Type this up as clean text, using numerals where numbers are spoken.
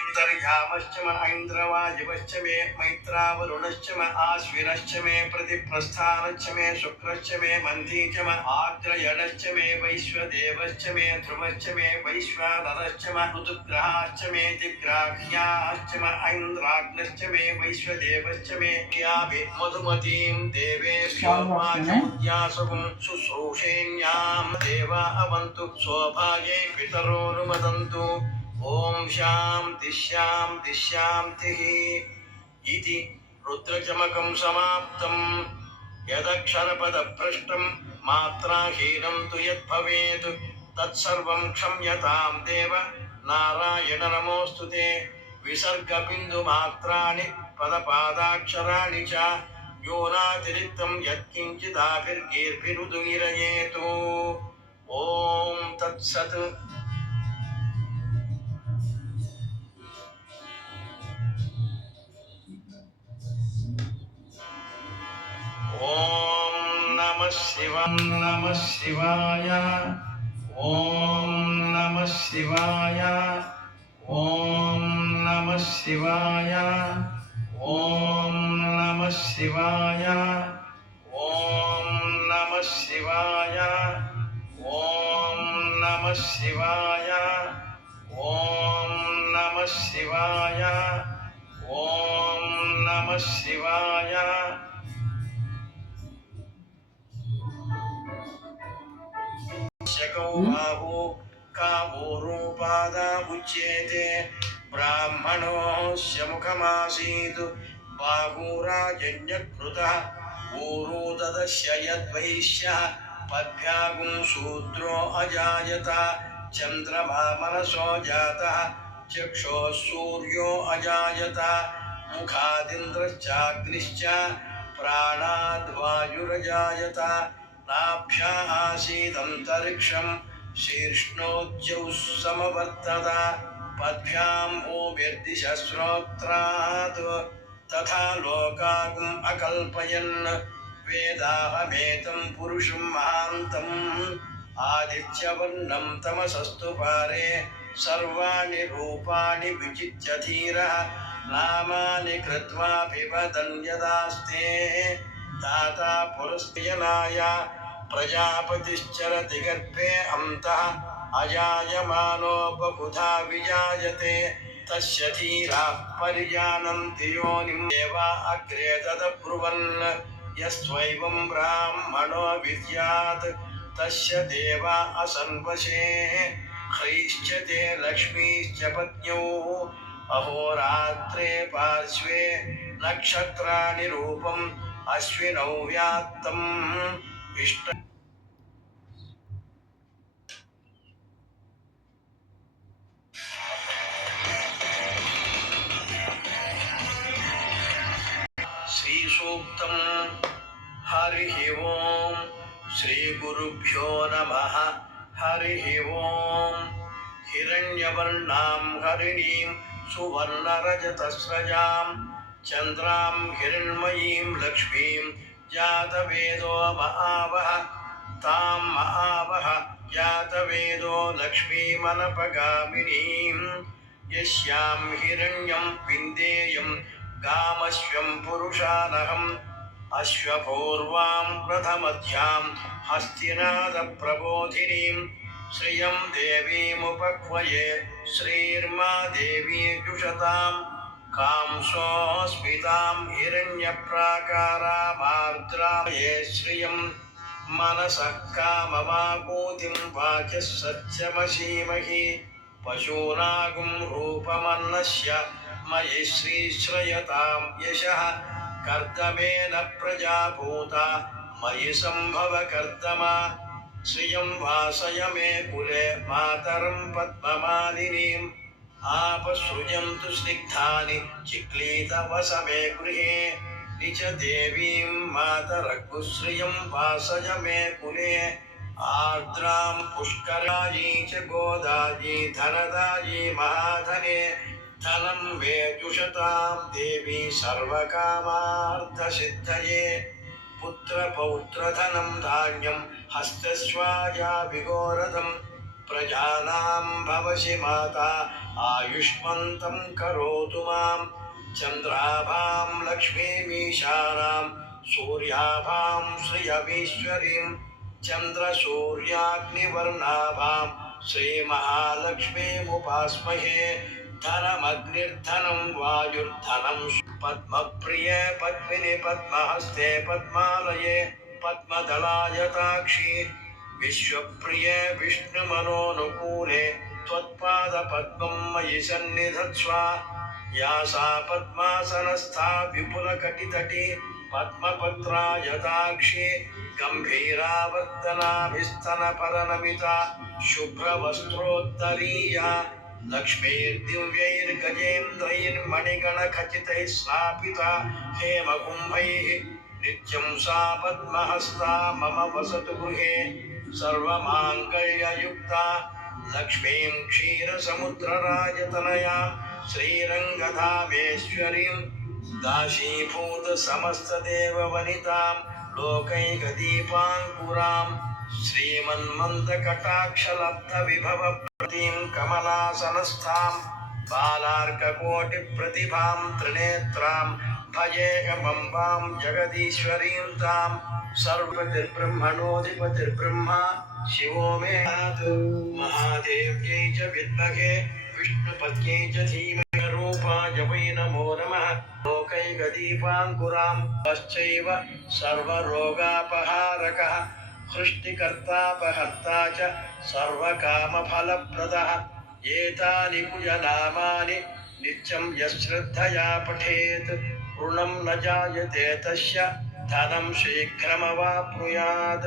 अंतर्यामश्च म ऐन्द्रवायवश्च मे मैत्रावरुणश्च म आश्विनश्च मे प्रतिप्रस्थानश्च मे शुक्रश्च मे मन्थी च म आग्रयणश्च मे वैश्वदेवश्च मे ध्रुवश्च मे वैश्वानरश्च म ऋतुग्रहाश्च मे दिग्राह्याश्च म ऐन्द्राग्नश्च मे वैश्वदेवश्च मे याभि मधुमतीं देवेभ्यो वाचमुद्यासुं शुश्रूषेण्यां देवा अवन्तु स्वभागे पितरोनुमदन्तु ओम शांति शांति शांतिः इति रुद्रचमकं समाप्तं यदक्षरपदभ्रष्टं मात्राहीनं तु यद्भवेत् तत्सर्वं क्षम्यतां देव नारायण नमोऽस्तुते विसर्गबिन्दुमात्राणि पदपादाक्षराणि च योनातिरिक्तं यत्किञ्चिदाभिर्गीर्भिरुदुगिरयेतु ॐ तत्सत् ओम नमः शिवाय ओम नमः शिवाय ओम नमः शिवाय ओम नमः शिवाय ओम नमः शिवाय ओम नमः शिवाय ओम नमः शिवाय ओम नमः शिवाय बाहु कावोरूपादा उच्येते ब्राह्मणोऽस्य मुखमासीत् बाहुराजन्यकृतः ऊरुददस्य यद्वैश्यः पद्भ्यागुं शूद्रो अजायत चन्द्रमा मनसो जातः चक्षुः सूर्यो अजायत मुखादिन्द्रश्चाग्निश्च प्राणाद्वायुरजायत नाभ्या आसीदन्तरिक्षं शीर्ष्णोज्जौ समवर्तत पद्भ्यां भूमिर्दिशश्रोत्रात् तथा लोकागुम् अकल्पयन् वेदाहमेतं पुरुषं महान्तम् आदित्यवर्णं तमसस्तु पारे सर्वाणि रूपाणि विचित्य धीरः नामानि कृत्वाभिवदन् यदास्ते दाता पुरस्त्यनाय प्रजापतिश्चरति गर्भे अन्तः अजायमानो बहुधा विजायते तस्य धीराः परिजानन्ति योनिं देवा अग्रे तदब्रुवन् यस्त्वैवं ब्राह्मणो विद्यात् तस्य देवा असन्वशे ह्रैश्च ते लक्ष्मीश्च पत्न्यौ अहोरात्रे पार्श्वे नक्षत्राणि रूपम् अश्विनौ व्यात्तम् इष्ट श्रीसूक्तम् हरिः ओम् श्रीगुरुभ्यो नमः हरिः ओम् हिरण्यवर्णां हरिणीं सुवर्णरजतस्रजां चन्द्रां हिरण्मयीं लक्ष्मीं जातवेदो महावः तां महावः जातवेदो लक्ष्मीमनपगामिनीं यस्यां हिरण्यं विन्देयं गामश्वं पुरुषानहम् अश्वपूर्वां प्रथमध्यां हस्तिनादप्रबोधिनीं श्रियं देवीमुपह्वये श्रीर्मा देवी जुषतां कांसोऽस्मितां हिरण्यप्राकारामार्द्राये श्रियं मनसः काममाकूतिं वाचः सत्यमशीमहि पशूनागुं रूपमन्नस्य मयि श्रीश्रयतां यशः कर्दमेन प्रजाभूता मयि सम्भव कर्दमा श्रियं वासय मे कुले मातरं पद्ममालिनीम् आपसृजन्तु स्निग्धानि चिक्लीतवस मे गृहे निच देवीं मातरकुश्रियं वासय मे कुले आर्द्रां पुष्करायी च गोदायी धनदायी महाधने धनं मे जुषतां देवी सर्वकामार्थसिद्धये पुत्रपौत्रधनं धान्यं हस्तस्वाया विगोरधं प्रजानां भवसि माता आयुष्मन्तं करोतु मां चन्द्राभां लक्ष्मीमीशानां सूर्याभां श्रियमीश्वरीं चन्द्रसूर्याग्निवर्णाभां श्रीमहालक्ष्मीमुपास्महे धनमग्निर्धनं वायुर्धनं पद्मप्रिये पद्मिनि पद्महस्ते पद्मालये पद्मदलायताक्षी विश्वप्रिये विष्णुमनोनुकूले त्वत्पादपद्मं मयि सन्निधत्स्व या सा पद्मासनस्था विपुलकटितटी पद्मपत्रायताक्षी गम्भीरावर्तनाभिस्तनपरनमिता शुभ्रवस्त्रोत्तरीया लक्ष्मीर्दिव्यैर्गजेन्द्रैर्मणिगणखचितैः स्थापिता हेमकुम्भैः नित्यं सा पद्महस्ता मम वसतु गृहे सर्वमाङ्गल्ययुक्ता लक्ष्मीं क्षीरसमुद्रराजतनयां श्रीरङ्गधामेश्वरीं दाशीभूतसमस्तदेववनितां लोकैकदीपाङ्कुरां श्रीमन्मन्दकटाक्षलब्धविभवप्रतीं कमलासनस्थां बालार्ककोटिप्रतिभां त्रिनेत्रां भजेऽहमम्बां जगदीश्वरीं तां सर्वपतिर्ब्रह्मणोऽधिपतिर्ब्रह्मा शिवो मे महादेव्यै च विद्महे विष्णुपत्न्यै च धीमहि रूपाय वै नमो नमः लोकैकदीपाङ्कुरां तश्चैव सर्वरोगापहारकः सृष्टिकर्तापहर्ता च सर्वकामफलप्रदः एतानि कुजनामानि नित्यं यश्रद्धया पठेत् ऋणं न जायते तस्य धनं शीघ्रमवाप्नुयात्